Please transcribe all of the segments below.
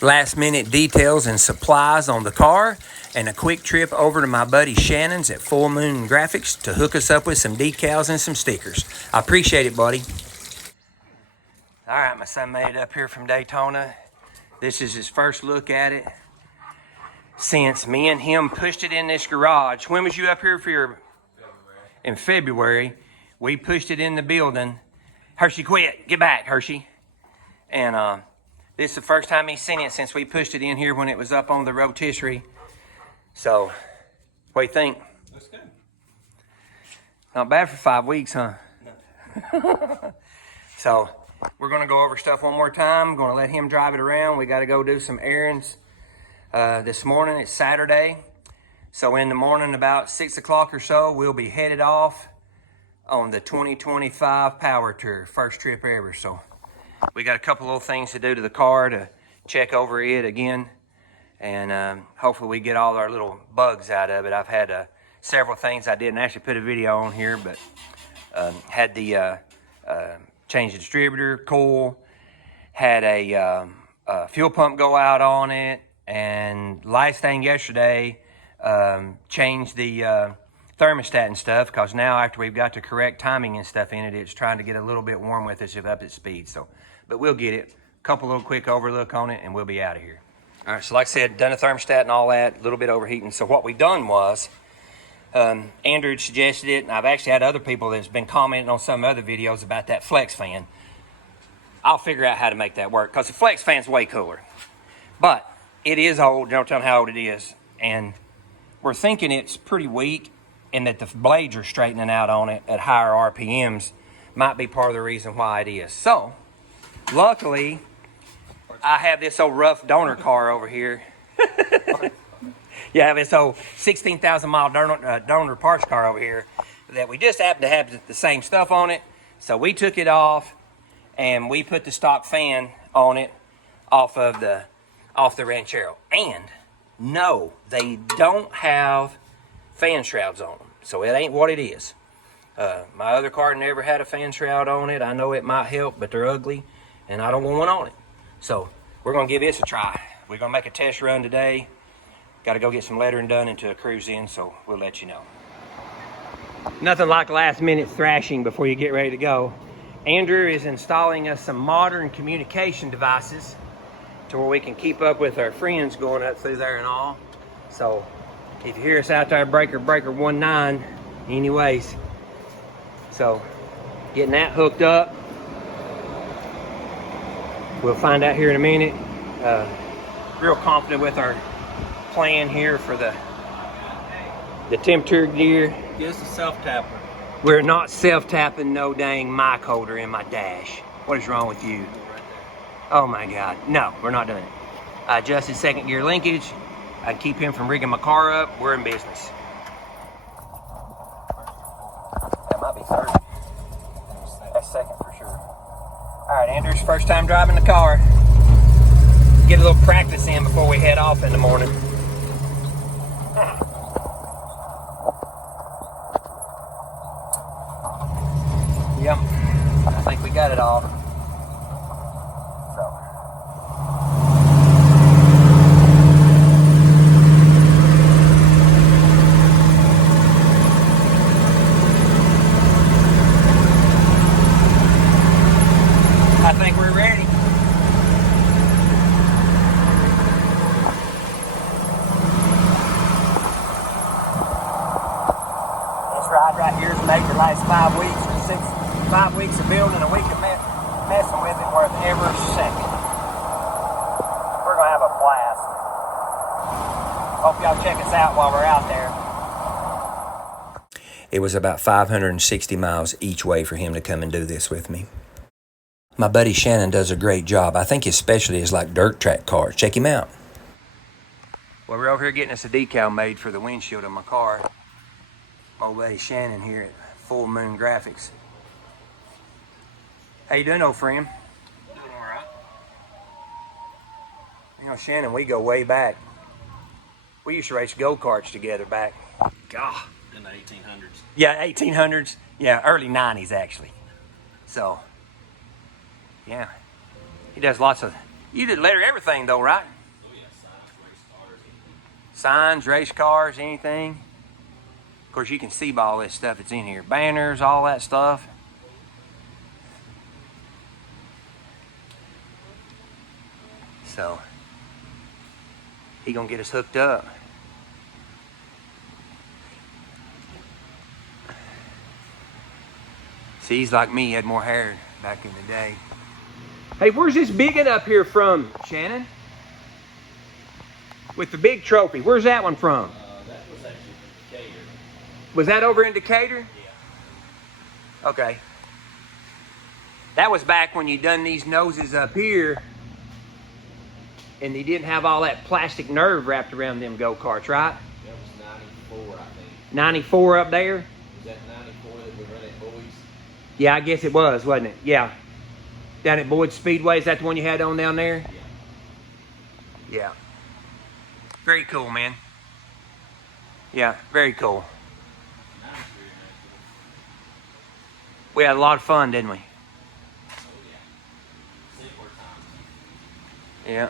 last minute details and supplies on the car, and a quick trip over to my buddy Shannon's at Full Moon Graphics to hook us up with some decals and some stickers. I appreciate it, buddy. All right, my son made it up here from Daytona. This is his first look at it since me and him pushed it in this garage. When was you up here for your... In February. We pushed it in the building. Hershey, quit. Get back, Hershey. And this is the first time he's seen it since we pushed it in here when it was up on the rotisserie. So, what do you think? Looks good. Not bad for 5 weeks, huh? No. So, we're going to go over stuff one more time. Going to let him drive it around. We got to go do some errands this morning. It's Saturday. So, in the morning, about 6 o'clock or so, we'll be headed off on the 2025 Power Tour. First trip ever. So, we got a couple little things to do to the car to check over it again. And hopefully we get all our little bugs out of it. I've had several things I didn't actually put a video on here, but had the change the distributor coil, had a fuel pump go out on it, and last thing yesterday, changed the thermostat and stuff, because now after we've got the correct timing and stuff in it, it's trying to get a little bit warm with us up at speed. So, but we'll get it. Couple little quick overlook on it, and we'll be out of here. All right, so like I said, done a thermostat and all that, a little bit overheating. So what we done was, Andrew suggested it, and I've actually had other people that's been commenting on some other videos about that flex fan. I'll figure out how to make that work, because the flex fan's way cooler. But it is old, don't tell them how old it is. And we're thinking it's pretty weak, and that the blades are straightening out on it at higher RPMs might be part of the reason why it is. So, luckily, I have this old rough donor car over here. Yeah, I have this old 16,000 mile donor parts car over here that we just happen to have the same stuff on it. So we took it off and we put the stock fan on it off the Ranchero. And no, they don't have fan shrouds on them. So it ain't what it is. My other car never had a fan shroud on it. I know it might help, but they're ugly and I don't want one on it. So we're going to give this a try. We're going to make a test run today. Got to go get some lettering done into a cruise in, so we'll let you know. Nothing like last minute thrashing before you get ready to go. Andrew is installing us some modern communication devices to where we can keep up with our friends going up through there and all. So if you hear us out there, breaker 19, anyways. So getting that hooked up. We'll find out here in a minute. Real confident with our plan here for the temperature gear. Just a self-tapper. We're not self-tapping no dang mic holder in my dash. What is wrong with you? Oh my God. No, we're not doing it. I adjusted second gear linkage. I'd keep him from rigging my car up. We're in business. That might be third. That's second for sure. All right, Andrew's first time driving the car. Get a little practice in before we head off in the morning. Yep, I think we got it all. I think we're ready. This ride right here has made the last 5 weeks or 5 weeks of building, a week of messing with it worth every second. We're gonna have a blast. Hope y'all check us out while we're out there. It was about 560 miles each way for him to come and do this with me. My buddy Shannon does a great job. I think his specialty is like dirt track cars. Check him out. Well, we're over here getting us a decal made for the windshield of my car. My old buddy Shannon here at Full Moon Graphics. How you doing, old friend? Doing all right. You know, Shannon, we go way back. We used to race go-karts together back, God. In the 1800s. Yeah, 1800s. Yeah, early 90s, actually. So, yeah. He does lots of You did letter everything though, right? Oh yeah, signs, race cars. Signs, race cars, anything. Of course, you can see all this stuff that's in here. Banners, all that stuff. So, he gonna get us hooked up. See, he's like me, he had more hair back in the day. Hey, where's this big one up here from, Shannon? With the big trophy, where's that one from? That was actually from Decatur. Was that over in Decatur? Yeah. Okay. That was back when you done these noses up here and they didn't have all that plastic nerve wrapped around them go-karts, right? That was 94, I think. 94 up there? Was that 94 that we run at Boys? Yeah, I guess it was, wasn't it? Yeah. Down at Boyd Speedway, is that the one you had on down there? Yeah. Yeah. Very cool, man. Yeah, very cool. 93 We had a lot of fun, didn't we? Oh yeah. Simpler times. Yeah.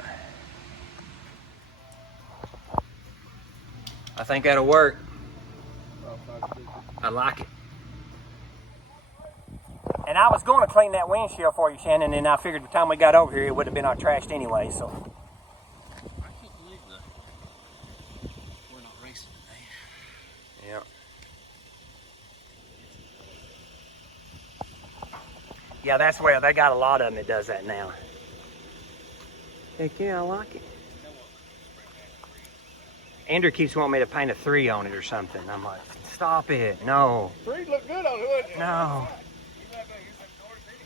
I think that'll work. I like it. And I was going to clean that windshield for you, Shannon, and I figured by the time we got over here, it would have been all trashed anyway, so. I can't believe that we're not racing today. Yeah. Yeah, that's where they got a lot of them that does that now. Heck yeah, I like it. Andrew keeps wanting me to paint a 3 on it or something. I'm like, stop it. No. 3 look good on it, wouldn't it? No.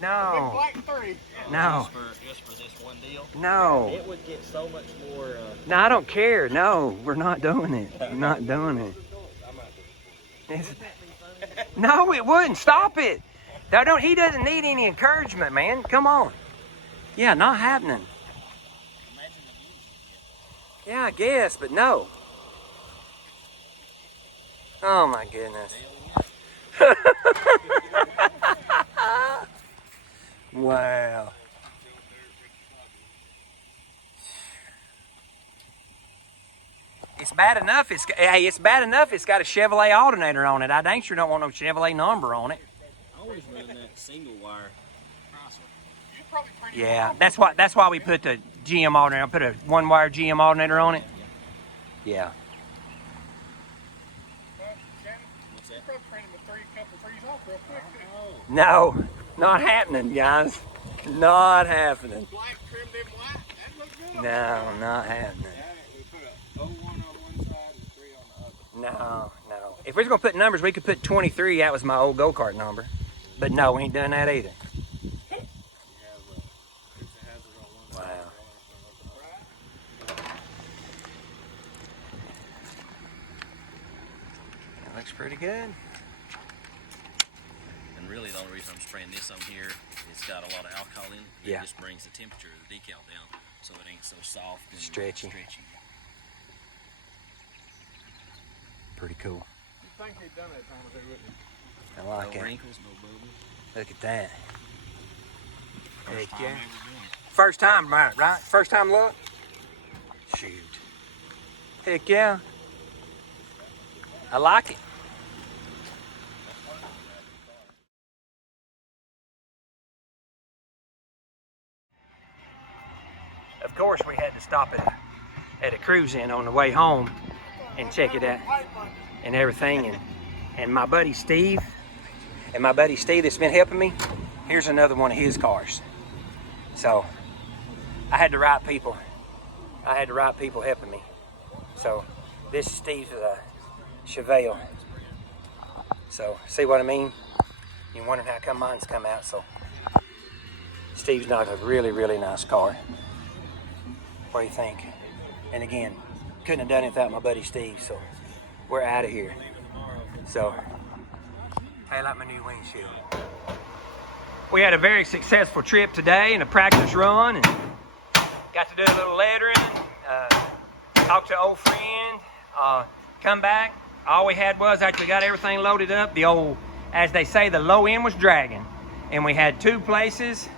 No. Big black 3. No. Just for this one deal. No. It would get so much more. No, I don't care. No, we're not doing it. We're not doing it. It's- No, it wouldn't. Stop it. He doesn't need any encouragement, man. Come on. Yeah, not happening. Yeah, I guess, but no. Oh my goodness. Wow. It's bad enough. It's bad enough. It's got a Chevrolet alternator on it. I dang sure don't want no Chevrolet number on it. I always run that single wire Chrysler. Yeah, that's why we put the GM alternator. I put a 1-wire GM alternator on it. Yeah. What's that? No, not happening, guys. Not happening. Black trim them white. That looks good. No, not happening. We put a 01 on one side and 3 on the other. No. If we was gonna put numbers, we could put 23. That was my old go-kart number. But no, we ain't done that either. Wow. That looks pretty good. And really, the only reason I'm spraying this on here, it's got a lot of alcohol in it. Yeah. It just brings the temperature of the decal down, so it ain't so soft and Stretchy. Pretty cool. You think he'd done that time or two, wouldn't he? I like No it. wrinkles, no bubbles. Look at that. Heck First time yeah. ever doing it. First time, right? First time look? Shoot. Heck yeah. I like it. Of course, we had to stop at a cruise in on the way home and check it out and everything. And my buddy Steve, that's been helping me, here's another one of his cars. So I had the right people helping me. So this is Steve's Chevelle. So see what I mean? You're wondering how come mine's come out. So Steve's not a really, really nice car. What do you think? And again, couldn't have done it without my buddy Steve. So we're out of here. So I like my new windshield. We had a very successful trip today and a practice run, and got to do a little lettering, talk to an old friend, come back. All we had was, after we got everything loaded up, the old, as they say, the low end was dragging. And we had 2 places,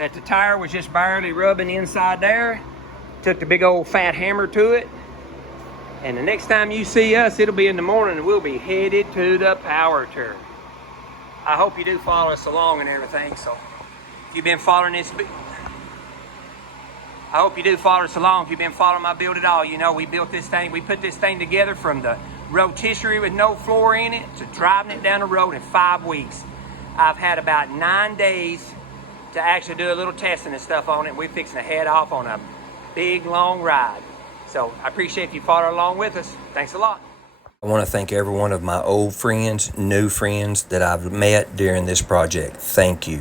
that the tire was just barely rubbing inside there. Took the big old fat hammer to it. And the next time you see us, it'll be in the morning and we'll be headed to the power tour. I hope you do follow us along and everything. So if you've been following this, I hope you do follow us along. If you've been following my build at all, you know we built this thing. We put this thing together from the rotisserie with no floor in it to driving it down the road in 5 weeks. I've had about 9 days to actually do a little testing and stuff on it. We're fixing to head off on a big, long ride. So I appreciate you following along with us. Thanks a lot. I want to thank every one of my old friends, new friends that I've met during this project. Thank you.